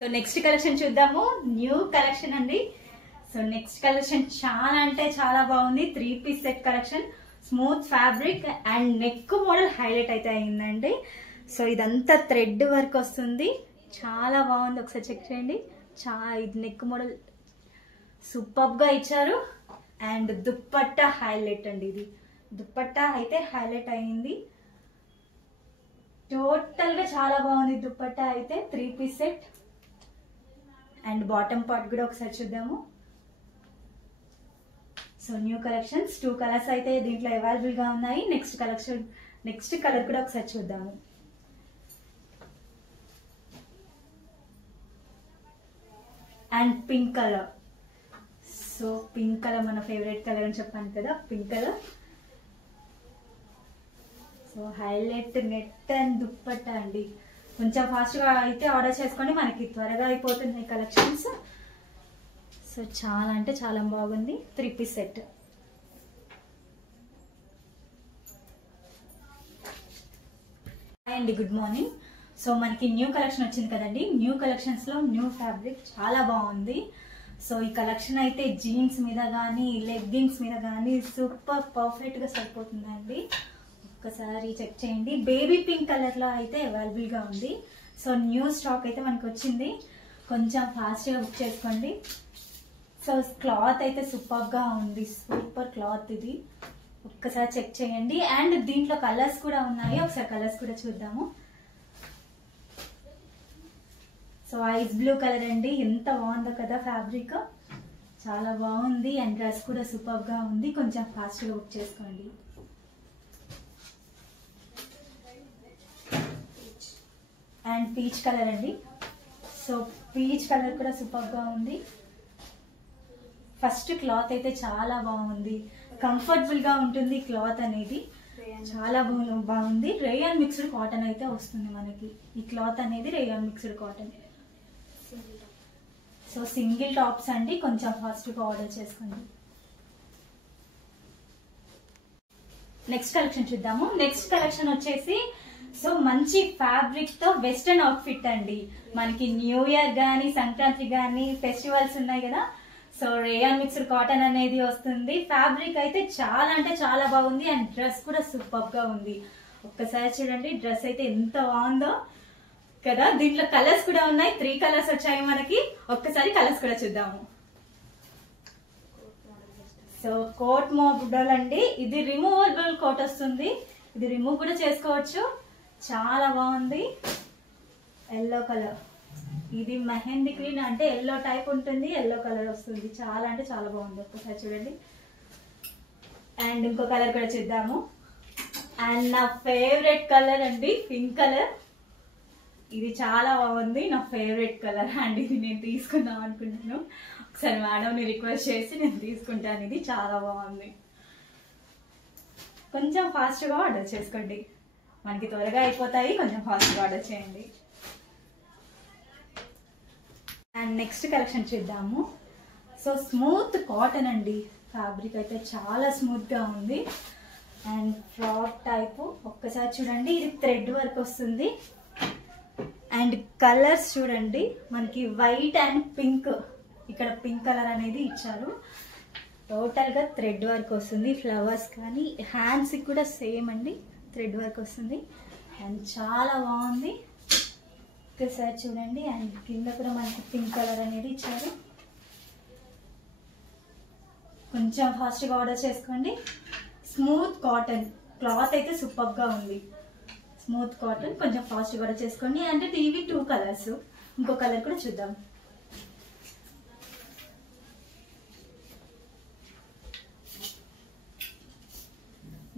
So next collection చూద్దాము. New collection అండి. So next collection చాలా అంటే చాలా బాగుంది. 3 piece set collection, smooth fabric and neck model highlight అయితే అయిందండి. సో ఇదంతా థ్రెడ్ వర్క్ వస్తుంది, చాలా బాగుంది. ఒకసారి చెక్ చేయండి. ఇది నెక్ మోడల్ సూపర్ గా ఇచ్చారు. అండ్ దుప్పట్టా హైలైట్ అండి. ఇది దుప్పట్టా అయితే హైలైట్ అయింది. టోటల్ గా చాలా బాగుంది దుప్పట్టా అయితే. 3 piece set and bottom part కూడా ఒకసారి చూద్దాము. సో న్యూ కలెక్షన్స్ 2 కలర్స్ అయితే దీంట్లో అవైలబుల్ గా ఉన్నాయి. నెక్స్ట్ కలర్ కూడా ఒకసారి చూద్దాము. And pink colour. So pink colour మన ఫేవరెట్ కలర్ అని చెప్పాను కదా, pink colour. So highlight net and dupatta అండి. కొంచెం ఫాస్ట్ గా అయితే ఆర్డర్ చేసుకోండి, మనకి త్వరగా అయిపోతున్నాయి కలెక్షన్స్. సో చాలా అంటే చాలా బాగుంది. 3 పీస్ సెట్. అండి గుడ్ మార్నింగ్. సో మనకి న్యూ కలెక్షన్ వచ్చింది కదండి. న్యూ కలెక్షన్స్ లో న్యూ ఫ్యాబ్రిక్ చాలా బాగుంది. సో ఈ కలెక్షన్ అయితే జీన్స్ మీద కానీ లెగ్గిన్స్ మీద కానీ సూపర్ పర్ఫెక్ట్ గా సరిపోతుందండి. ఒక్కసారి చెక్ చేయండి. బేబీ పింక్ కలర్ లో అయితే అవైలబుల్ గా ఉంది. సో న్యూ స్టాక్ అయితే మనకి వచ్చింది, కొంచెం ఫాస్ట్ గా బుక్ చేసుకోండి. సో క్లాత్ అయితే సూపర్ గా ఉంది, సూపర్ క్లాత్ ఇది. ఒక్కసారి చెక్ చేయండి. అండ్ దీంట్లో కలర్స్ కూడా ఉన్నాయి, ఒకసారి కలర్స్ కూడా చూద్దాము. సో ఐస్ బ్లూ కలర్ అండి, ఎంత బాగుందో కదా ఫ్యాబ్రిక్, చాలా బాగుంది. అండ్ డ్రెస్ కూడా సూపర్ గా ఉంది, కొంచెం ఫాస్ట్ గా బుక్ చేసుకోండి. అండ్ పీచ్ కలర్ అండి. సో పీచ్ కలర్ కూడా సూపర్ గా ఉంది. ఫస్ట్ క్లాత్ అయితే చాలా బాగుంది, కంఫర్టబుల్ గా ఉంటుంది క్లాత్ అనేది, చాలా బాగుంది. రేయాన్ మిక్స్డ్ కాటన్ అయితే వస్తుంది మనకి. ఈ క్లాత్ అనేది rayon mixed cotton. So single tops అండి, కొంచెం ఫాస్ట్ గా ఆర్డర్ చేసుకోండి. నెక్స్ట్ కలెక్షన్ చూద్దాము. నెక్స్ట్ కలెక్షన్ వచ్చేసి సో మంచి ఫ్యాబ్రిక్ తో వెస్టర్న్ అవుట్ఫిట్ అండి. మనకి న్యూ ఇయర్ గానీ సంక్రాంతి గానీ ఫెస్టివల్స్ ఉన్నాయి కదా. సో రేయాన్ మిక్స్డ్ కాటన్ అనేది వస్తుంది. ఫ్యాబ్రిక్ అయితే చాలా అంటే చాలా బాగుంది. అండ్ డ్రెస్ కూడా సూపర్ గా ఉంది. ఒక్కసారి చూడండి, డ్రెస్ అయితే ఎంత బాగుందో కదా. దీంట్లో కలర్స్ కూడా ఉన్నాయి, 3 కలర్స్ వచ్చాయి మనకి. ఒక్కసారి కలర్స్ కూడా చూద్దాము. సో కోట్ మోడల్ అండి. ఇది రిమూవబుల్ కోట్ వస్తుంది, ఇది రిమూవ్ కూడా చేసుకోవచ్చు. చాలా బాగుంది. ఎల్లో కలర్, ఇది మెహందీ గ్రీన్ అంటే ఎల్లో టైప్ ఉంటుంది, ఎల్లో కలర్ వస్తుంది. చాలా అంటే చాలా బాగుంది. ఒక్కసారి చూడండి. అండ్ ఇంకో కలర్ కూడా చూద్దాము. అండ్ నా ఫేవరెట్ కలర్ అండి, పింక్ కలర్. ఇది చాలా బాగుంది, నా ఫేవరెట్ కలర్ అండ్ ఇది నేను తీసుకుందాం అనుకుంటున్నాను. ఒకసారి మేడంని రిక్వెస్ట్ చేసి నేను తీసుకుంటాను. ఇది చాలా బాగుంది. కొంచెం ఫాస్ట్గా ఆర్డర్ చేసుకోండి, మనకి త్వరగా అయిపోతాయి. కొంచెం ఫాస్ట్గా ఆర్డర్ చేయండి. అండ్ నెక్స్ట్ కలెక్షన్ చూద్దాము. సో స్మూత్ కాటన్ అండి. ఫ్యాబ్రిక్ అయితే చాలా స్మూత్ గా ఉంది. And frock type. ఒక్కసారి చూడండి, ఇది థ్రెడ్ వర్క్ వస్తుంది. అండ్ కలర్స్ చూడండి, మనకి వైట్ అండ్ పింక్, ఇక్కడ పింక్ కలర్ అనేది ఇచ్చారు. టోటల్ గా థ్రెడ్ వర్క్ వస్తుంది. ఫ్లవర్స్ కానీ హ్యాండ్స్ కూడా సేమ్ అండి, థ్రెడ్ వర్క్ వస్తుంది. అండ్ చాలా బాగుంది. ఒకసారి చూడండి. అండ్ కింద కూడా మనకి పింక్ కలర్ అనేది ఇచ్చారు. కొంచెం ఫాస్ట్గా ఆర్డర్ చేసుకోండి. స్మూత్ కాటన్ క్లాత్ అయితే సూపర్ గా ఉంది. స్మూత్ కాటన్, కొంచెం ఫాస్ట్గా ఆర్డర్ చేసుకోండి. అంటే ఇవి 2 కలర్స్, ఇంకో కలర్ కూడా చూద్దాం.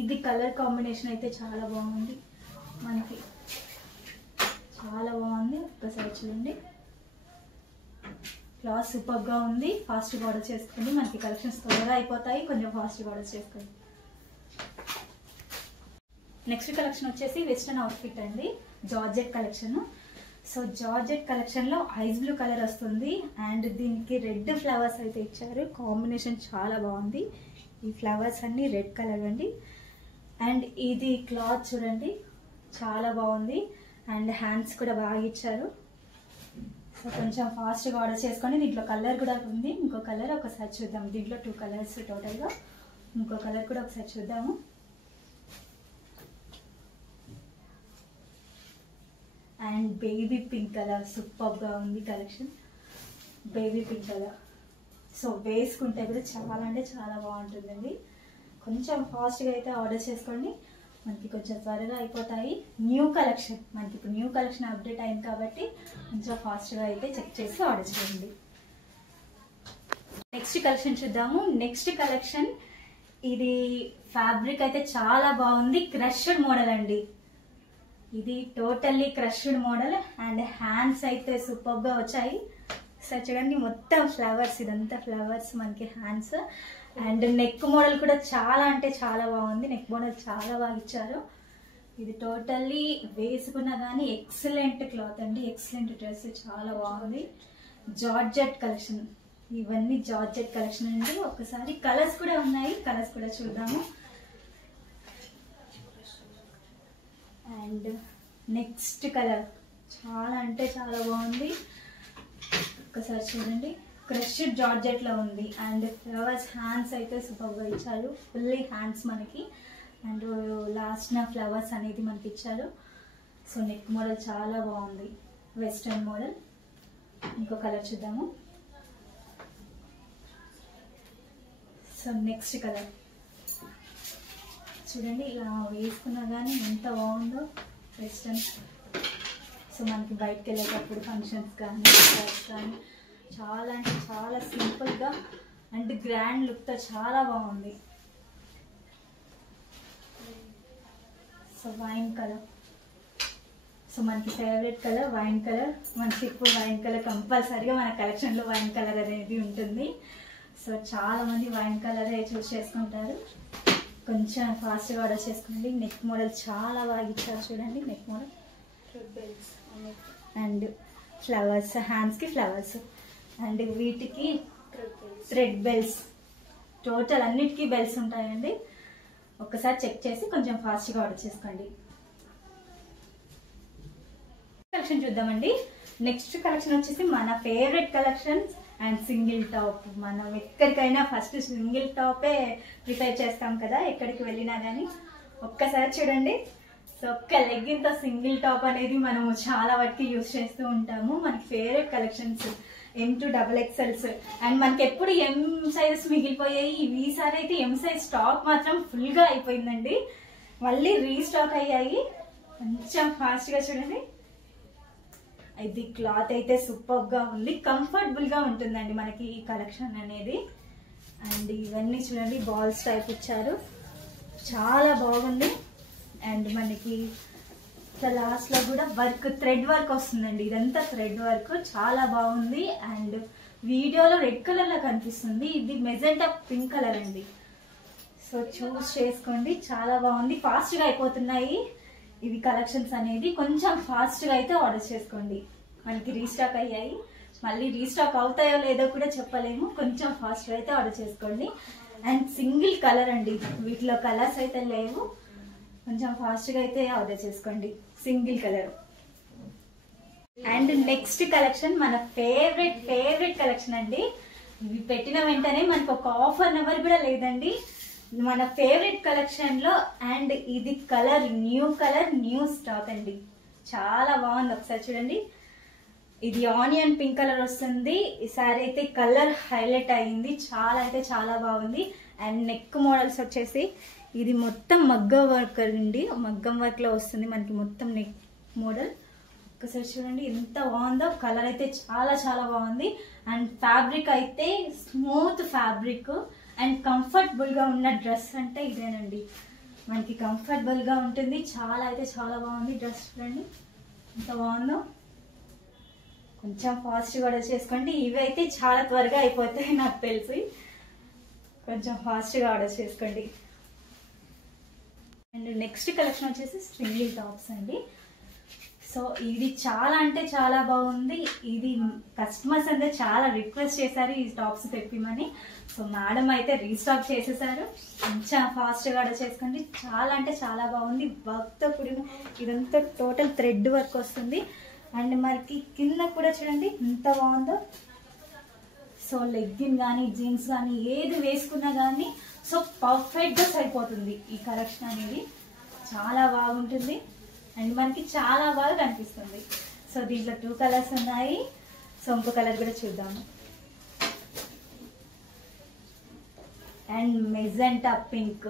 ఇది కలర్ కాంబినేషన్ అయితే చాలా బాగుంది, మనకి చాలా బాగుంది. ఒక్కసారి చూడండి, క్లాత్ సూపర్ గా ఉంది. ఫాస్ట్గా ఆర్డర్ చేసుకోండి, మనకి కలెక్షన్స్ త్వరగా అయిపోతాయి. కొంచెం ఫాస్ట్గా ఆర్డర్ చేసుకోండి. నెక్స్ట్ కలెక్షన్ వచ్చేసి వెస్టర్న్ అవుట్ఫిట్ అండి, georgette collection. So georgette collection లో ఐస్ బ్లూ కలర్ వస్తుంది. అండ్ దీనికి రెడ్ ఫ్లవర్స్ అయితే ఇచ్చారు. కాంబినేషన్ చాలా బాగుంది. ఈ ఫ్లవర్స్ అన్ని రెడ్ కలర్ అండి. అండ్ ఇది క్లాత్ చూడండి, చాలా బాగుంది. అండ్ హ్యాండ్స్ కూడా బాగా ఇచ్చారు. సో కొంచెం ఫాస్ట్గా ఆర్డర్ చేసుకోండి. దీంట్లో కలర్ కూడా ఉంది, ఇంకో కలర్ ఒకసారి చూద్దాం. దీంట్లో 2 కలర్స్ టోటల్గా, ఇంకో కలర్ కూడా ఒకసారి చూద్దాము. అండ్ బేబీ పింక్ కలర్ సూపర్గా ఉంది collection, baby pink colour. So వేసుకుంటే కూడా చాలా అంటే చాలా బాగుంటుందండి. కొంచెం ఫాస్ట్గా అయితే ఆర్డర్ చేసుకోండి, మనకి కొంచెం త్వరగా అయిపోతాయి. న్యూ కలెక్షన్, మనకి ఇప్పుడు న్యూ కలెక్షన్ అప్డేట్ అయింది కాబట్టి కొంచెం ఫాస్ట్గా అయితే చెక్ చేసి ఆర్డర్ చేయండి. నెక్స్ట్ కలెక్షన్ చూద్దాము. నెక్స్ట్ కలెక్షన్ ఇది ఫ్యాబ్రిక్ అయితే చాలా బాగుంది, క్రష్డ్ మోడల్ అండి. ఇది totally crushed model and hands అయితే సూపర్గా వచ్చాయి. సో చూడండి మొత్తం ఫ్లవర్స్, ఇదంతా ఫ్లవర్స్ మనకి హ్యాండ్స్. అండ్ నెక్ మోడల్ కూడా చాలా అంటే చాలా బాగుంది, నెక్ మోడల్ చాలా బాగా ఇచ్చారు. ఇది టోటల్లీ వేసుకున్నా కానీ ఎక్సలెంట్ క్లాత్ అండి, ఎక్సలెంట్ డ్రెస్, చాలా బాగుంది. జార్జెట్ కలెక్షన్, ఇవన్నీ జార్జెట్ కలెక్షన్ అండి. ఒకసారి కలర్స్ కూడా ఉన్నాయి, కలర్స్ కూడా చూద్దాము. అండ్ నెక్స్ట్ కలర్ చాలా అంటే చాలా బాగుంది, ఒకసారి చూడండి. క్రష్డ్ జార్జెట్ లో ఉంది అండ్ ఫ్లవర్స్ హ్యాండ్స్ అయితే సూపర్గా ఇచ్చారు, ఫుల్లీ హ్యాండ్స్ మనకి. అండ్ లాస్ట్ నా ఫ్లవర్స్ అనేది మనకి ఇచ్చారు. సో నెక్ మోడల్ చాలా బాగుంది, వెస్ట్రన్ మోడల్. ఇంకో కలర్ చూద్దాము. సో నెక్స్ట్ కలర్ చూడండి, ఇలా వేసుకున్నా కానీ ఎంత బాగుందో వెస్ట్రన్. సో మనకి బయటకు వెళ్ళేటప్పుడు ఫంక్షన్స్ కానీ కానీ చాలా అంటే చాలా సింపుల్గా అండ్ గ్రాండ్ లుక్తో చాలా బాగుంది. సో వైన్ కలర్, సో మనకి ఫేవరెట్ కలర్ వైన్ కలర్. మనకి ఇప్పుడు వైన్ కలర్ కంపల్సరీగా మన కలెక్షన్లో వైన్ కలర్ అనేది ఉంటుంది. సో చాలా మంది వైన్ కలరే చూస్ చేసుకుంటారు, కొంచెం ఫాస్ట్గా ఆర్డర్ చేసుకోండి. నెక్ మోడల్ చాలా బాగా ఇచ్చారు చూడండి, నెక్ మోడల్ అండ్ ఫ్లవర్స్, హ్యాండ్స్కి ఫ్లవర్స్ అండ్ వీటికి థ్రెడ్ బెల్స్, టోటల్ అన్నిటికీ బెల్స్ ఉంటాయండి. ఒక్కసారి చెక్ చేసి కొంచెం ఫాస్ట్గా ఆర్డర్ చేసుకోండి. కలెక్షన్ చూద్దామండి. నెక్స్ట్ కలెక్షన్ వచ్చేసి మన favourite collections and single top. మనం ఎక్కడికైనా ఫస్ట్ సింగిల్ టాపే ప్రిఫర్ చేస్తాం కదా, ఎక్కడికి వెళ్ళినా కానీ. ఒక్కసారి చూడండి, సో ఒక్క లెగ్గిన్తో సింగిల్ టాప్ అనేది మనము చాలా వాటికి యూజ్ చేస్తూ ఉంటాము. మనకి favourite collections M to XXLs and మనకి ఎప్పుడు M సైజెస్ మిగిలిపోయాయి. ఈసారి అయితే M సైజ్ స్టాక్ మాత్రం ఫుల్గా అయిపోయిందండి, మళ్ళీ రీస్టాక్ అయ్యాయి. కొంచెం ఫాస్ట్గా చూడండి. ఇది క్లాత్ అయితే సూపర్గా ఉంది, కంఫర్టబుల్గా ఉంటుందండి మనకి ఈ కలెక్షన్ అనేది. అండ్ ఇవన్నీ చూడండి బాల్స్ టైప్ ఇచ్చారు, చాలా బాగుంది. అండ్ మనకి లాస్ట్లో కూడా వర్క్, థ్రెడ్ వర్క్ వస్తుందండి. ఇదంతా థ్రెడ్ వర్క్ చాలా బాగుంది. అండ్ వీడియోలో రెడ్ కలర్లో కనిపిస్తుంది, ఇది మెజెంటా పింక్ కలర్ అండి. సో చూస్ చేసుకోండి, చాలా బాగుంది. ఫాస్ట్గా అయిపోతున్నాయి ఇవి కలెక్షన్స్ అనేది, కొంచెం ఫాస్ట్గా అయితే ఆర్డర్ చేసుకోండి. మనకి రీస్టాక్ అయ్యాయి, మళ్ళీ రీస్టాక్ అవుతాయో లేదో కూడా చెప్పలేము, కొంచెం ఫాస్ట్గా అయితే ఆర్డర్ చేసుకోండి. అండ్ సింగిల్ కలర్ అండి, వీటిలో కలర్స్ అయితే లేవు, కొంచెం ఫాస్ట్గా అయితే ఆర్డర్ చేసుకోండి, single colour. And next collection మన ఫేవరెట్ కలెక్షన్ అండి. ఇవి పెట్టిన వెంటనే మనకు ఒక హాఫ్ అన్ అవర్ కూడా లేదండి, మన ఫేవరెట్ కలెక్షన్ లో. అండ్ ఇది కలర్ న్యూ స్టాక్ అండి, చాలా బాగుంది. ఒకసారి చూడండి, ఇది ఆనియన్ పింక్ కలర్ వస్తుంది. ఈసారి అయితే కలర్ హైలైట్ అయింది, చాలా అంటే చాలా బాగుంది. అండ్ నెక్ మోడల్స్ వచ్చేసి ఇది మొత్తం మగ్గం వర్క్ అండి, మగ్గం వర్క్ లో వస్తుంది మనకి మొత్తం నెక్ మోడల్. ఒకసారి చూడండి ఎంత బాగుందో, కలర్ అయితే చాలా చాలా బాగుంది. అండ్ ఫ్యాబ్రిక్ అయితే స్మూత్ ఫ్యాబ్రిక్ అండ్ కంఫర్టబుల్ గా ఉన్న డ్రెస్ అంటే ఇదేనండి, మనకి కంఫర్టబుల్ గా ఉంటుంది. చాలా అయితే చాలా బాగుంది డ్రెస్, చూడండి ఎంత బాగుందో. కొంచెం ఫాస్ట్గా ఆర్డర్ చేసుకోండి, ఇవి అయితే చాలా త్వరగా అయిపోతాయి నాకు తెలిసి, కొంచెం ఫాస్ట్గా ఆర్డర్ చేసుకోండి. అండ్ నెక్స్ట్ కలెక్షన్ వచ్చేసి సింగిల్ టాప్స్ అండి. సో ఇది చాలా అంటే చాలా బాగుంది. ఇది కస్టమర్స్ అంటే చాలా రిక్వెస్ట్ చేశారు ఈ టాప్స్ తెప్పిమని. సో మేడం అయితే రీస్టాక్ చేసేసారు, కొంచెం ఫాస్ట్గా ఆర్డర్ చేసుకోండి. చాలా అంటే చాలా బాగుంది, వర్క్తో కూడిన ఇదంతా టోటల్ థ్రెడ్ వర్క్ వస్తుంది. అండ్ మనకి కింద కూడా చూడండి ఎంత బాగుందో. సో లెగ్గిన్ కానీ జీన్స్ కానీ ఏది వేసుకున్నా కానీ సో పర్ఫెక్ట్గా సరిపోతుంది ఈ కలెక్షన్ అనేది. చాలా బాగుంటుంది అండ్ మనకి చాలా బాగా కనిపిస్తుంది. సో దీంట్లో 2 కలర్స్ ఉన్నాయి. సో ఇంకో కలర్ కూడా చూద్దాము. And magenta pink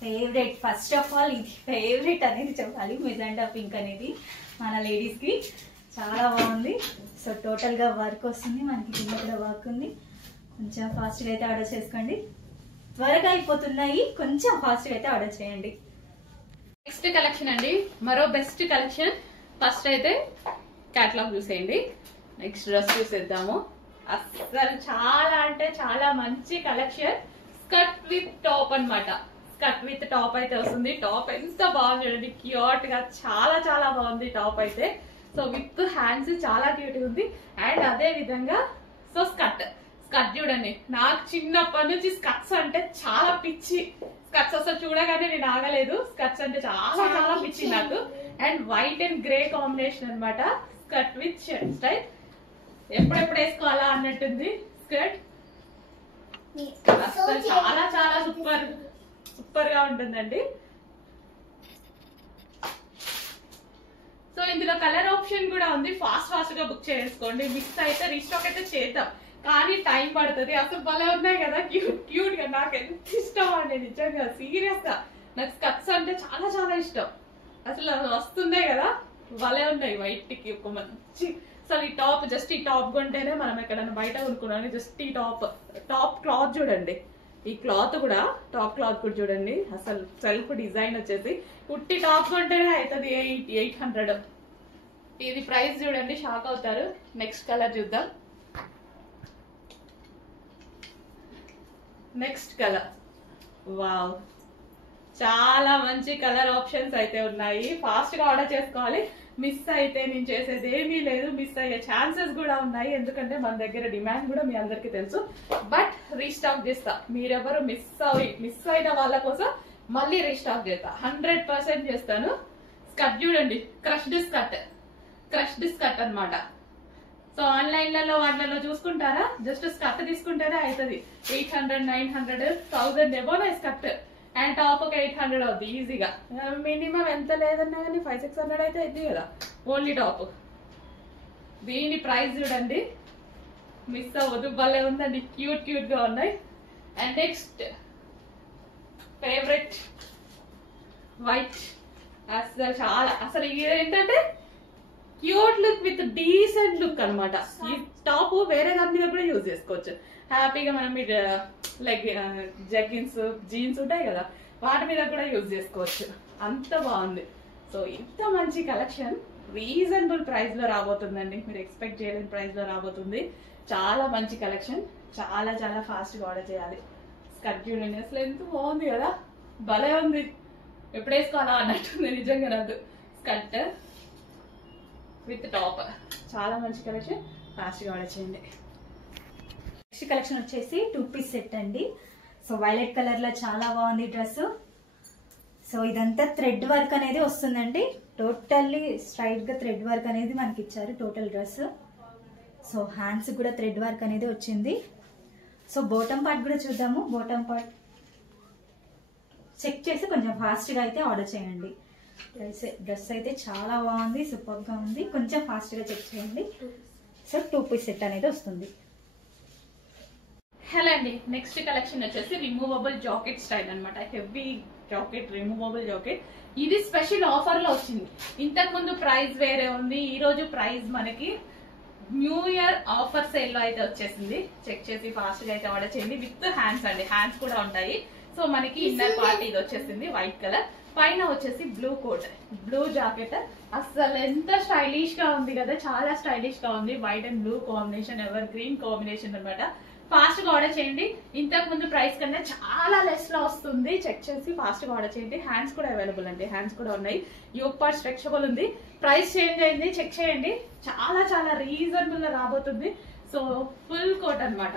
favourite. First of all ఇది ఫేవరెట్ అనేది చెప్పాలి. మెజెంటా పింక్ అనేది మన లేడీస్కి చాలా బాగుంది. సో టోటల్గా వర్క్ వస్తుంది మనకి, కింద కూడా వర్క్ ఉంది. కొంచెం ఫాస్ట్గా అయితే ఆర్డర్ చేసుకోండి, త్వరగా అయిపోతున్నాయి. కొంచెం ఫాస్ట్గా అయితే ఆర్డర్ చేయండి. నెక్స్ట్ కలెక్షన్ అండి, మరో బెస్ట్ కలెక్షన్. ఫస్ట్ అయితే క్యాటలాగ్ చూసేయండి, నెక్స్ట్ డ్రెస్ చూసేద్దాము. అసలు చాలా అంటే చాలా మంచి కలెక్షన్. స్కర్ట్ విత్ టాప్ అన్నమాట. స్కర్ట్ విత్ టాప్ అయితే వస్తుంది. టాప్ ఎంత బాగుంది చూడండి, క్యూట్ గా చాలా చాలా బాగుంది టాప్ అయితే. సో విత్ హ్యాండ్స్ చాలా క్యూట్ ఉంది. అండ్ అదే విధంగా సో స్కర్ట్ చూడండి, నాకు చిన్నప్పటి నుంచి స్కర్ట్స్ అంటే చాలా పిచ్చి. స్కర్ట్స్ అసలు చూడగానే నేను ఆగలేదు. స్కర్ట్స్ అంటే చాలా చాలా పిచ్చి నాకు. And white and grey combination అన్నమాట. Skirt with shirt style. ఎప్పుడెప్పుడు వేసుకోవాలా అన్నట్టుంది స్కర్ట్. అసలు చాలా చాలా సూపర్ సూపర్ గా ఉంటుందండి. సో ఇందులో కలర్ ఆప్షన్ కూడా ఉంది. ఫాస్ట్ గా బుక్ చేసుకోండి. మిక్స్ అయితే రీస్టాక్ అయితే చేద్దాం, కానీ టైం పడుతుంది. అసలు భలే ఉన్నాయి కదా, క్యూట్ గా. నాకు ఎంత ఇష్టం అండి నిజంగా, సీరియస్ గా. నాకు స్కర్ట్స్ అంటే చాలా చాలా ఇష్టం. అసలు వస్తున్నాయి కదా, భలే ఉన్నాయి. వైట్ కి ఒక మంచి, అసలు ఈ టాప్, జస్ట్ ఈ టాప్ కొంటేనే మనం ఎక్కడైనా బయట కొనుక్కున్నాను. జస్ట్ ఈ టాప్ క్లాత్ చూడండి. ఈ క్లాత్ కూడా, టాప్ క్లాత్ కూడా చూడండి. అసలు సెల్ఫ్ డిజైన్ వచ్చేసి ఉట్టి టాప్ కొంటేనే అవుతుంది 800. ఇది ప్రైస్ చూడండి, షాక్ అవుతారు. నెక్స్ట్ కలర్ చూద్దాం. నెక్స్ట్ కలర్, వావ్, చాలా మంచి కలర్ ఆప్షన్స్ అయితే ఉన్నాయి. ఫాస్ట్ గా ఆర్డర్ చేసుకోవాలి. మిస్ అయితే నేను చేసేది ఏమీ లేదు. మిస్ అయ్యే ఛాన్సెస్ కూడా ఉన్నాయి, ఎందుకంటే మన దగ్గర డిమాండ్ కూడా మీ అందరికి తెలుసు. బట్ రీస్టాక్ చేస్తా. మీరెవరు మిస్ అయిన వాళ్ళ కోసం మళ్ళీ రీస్టాక్ చేస్తా, 100% చేస్తాను. స్కర్ట్ చూడండి, క్రష్డ్ స్కర్ట్ అన్నమాట. సో ఆన్లైన్లలో వాటిలలో చూసుకుంటారా, జస్ట్ స్కర్ట్ తీసుకుంటేనే అవుతుంది 800, 900, 1000 ఎబోనే స్కర్ట్. అండ్ టాప్ ఒక 800 అవుతుంది ఈజీగా. మినిమం ఎంత లేదన్నా కానీ 500-600 అయితే అవుతుంది కదా ఓన్లీ టాప్. దీని ప్రైస్ చూడండి, మిస్ అవ్వదు. భలే ఉందండి, క్యూట్ గా ఉన్నాయి. And next favourite white. అసలు ఇది ఏంటంటే cute look with decent look అనమాట. ఈ టాప్ వేరే దాని మీద కూడా యూజ్ చేసుకోవచ్చు హ్యాపీగా. మనం లైక్ జగ్గిన్స్, జీన్స్ ఉంటాయి కదా, వాటి మీద కూడా యూజ్ చేసుకోవచ్చు. అంత బాగుంది. సో ఇంత మంచి కలెక్షన్ రీజనబుల్ ప్రైస్ లో రాబోతుందండి. మీరు ఎక్స్పెక్ట్ చేయలేని ప్రైస్ లో రాబోతుంది. చాలా మంచి కలెక్షన్. చాలా చాలా ఫాస్ట్ గా ఆర్డర్ చేయాలి. స్కర్ట్ చూడండి, అసలు ఎంత బాగుంది కదా, భలే ఉంది. ఎప్పుడు వేసుకోవాలా అన్నట్టుంది నిజంగా నాకు. స్కర్ట్ విత్ టాప్, చాలా మంచి కలెక్షన్. ఫాస్ట్ గా ఆర్డర్ చేయండి. నెక్స్ట్ కలెక్షన్ వచ్చేసి 2 పీస్ సెట్ అండి. సో వైలెట్ కలర్ లో చాలా బాగుంది డ్రెస్. సో ఇదంతా థ్రెడ్ వర్క్ అనేది వస్తుందండి. టోటల్లీ స్ట్రైట్ గా థ్రెడ్ వర్క్ అనేది మనకి ఇచ్చారు టోటల్ డ్రెస్. సో హ్యాండ్స్ కూడా థ్రెడ్ వర్క్ అనేది వచ్చింది. సో బాటమ్ పార్ట్ కూడా చూద్దాము. బాటమ్ పార్ట్ చెక్ చేసి కొంచెం ఫాస్ట్ గా అయితే ఆర్డర్ చేయండి. డ్రెస్ అయితే చాలా బాగుంది, సూపర్ గా ఉంది. కొంచెం ఫాస్ట్ గా చెక్ చేయండి. సో 2 పీస్ సెట్ అనేది వస్తుంది. హలో అండి, నెక్స్ట్ కలెక్షన్ వచ్చేసి రిమూవబుల్ జాకెట్ స్టైల్ అన్నమాట. Heavy jacket, removable jacket. ఇది స్పెషల్ ఆఫర్ లో వచ్చింది. ఇంతకు ముందు ప్రైస్ వేరే ఉంది, ఈ రోజు ప్రైస్ మనకి న్యూ ఇయర్ ఆఫర్ సేల్ లో అయితే వచ్చేసింది. చెక్ చేసి ఫాస్ట్ గా అయితే ఆర్డర్ చేయండి. విత్ హ్యాండ్స్ అండి, హ్యాండ్స్ కూడా ఉంటాయి. సో మనకి ఇన్నర్ పార్ట్ ఇది వచ్చేసింది వైట్ కలర్, పైన వచ్చేసి బ్లూ కోట్, బ్లూ జాకెట్. అసలు ఎంత స్టైలిష్ గా ఉంది కదా, చాలా స్టైలిష్ గా ఉంది. White and blue combination, evergreen combination అనమాట. ఫాస్ట్ గా ఆర్డర్ చేయండి. ఇంతకు ముందు ప్రైస్ కన్నా చాలా లెస్ లో వస్తుంది. చెక్ చేసి ఫాస్ట్ గా ఆర్డర్ చేయండి. హ్యాండ్స్ కూడా అవైలబుల్ అండి, హ్యాండ్స్ కూడా ఉన్నాయి. యోక్ పార్ట్ స్ట్రెచబుల్ ఉంది. ప్రైస్ చేంజ్ అయింది, చెక్ చేయండి. చాలా చాలా రీజనబుల్ గా రాబోతుంది. సో ఫుల్ కోట్ అన్నమాట.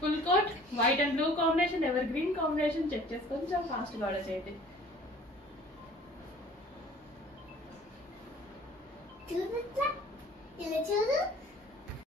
Full coat, white and blue combination, evergreen combination. Check చేసి కొంచెం ఫాస్ట్ గా ఆర్డర్ చేయండి. ఇలా చూడు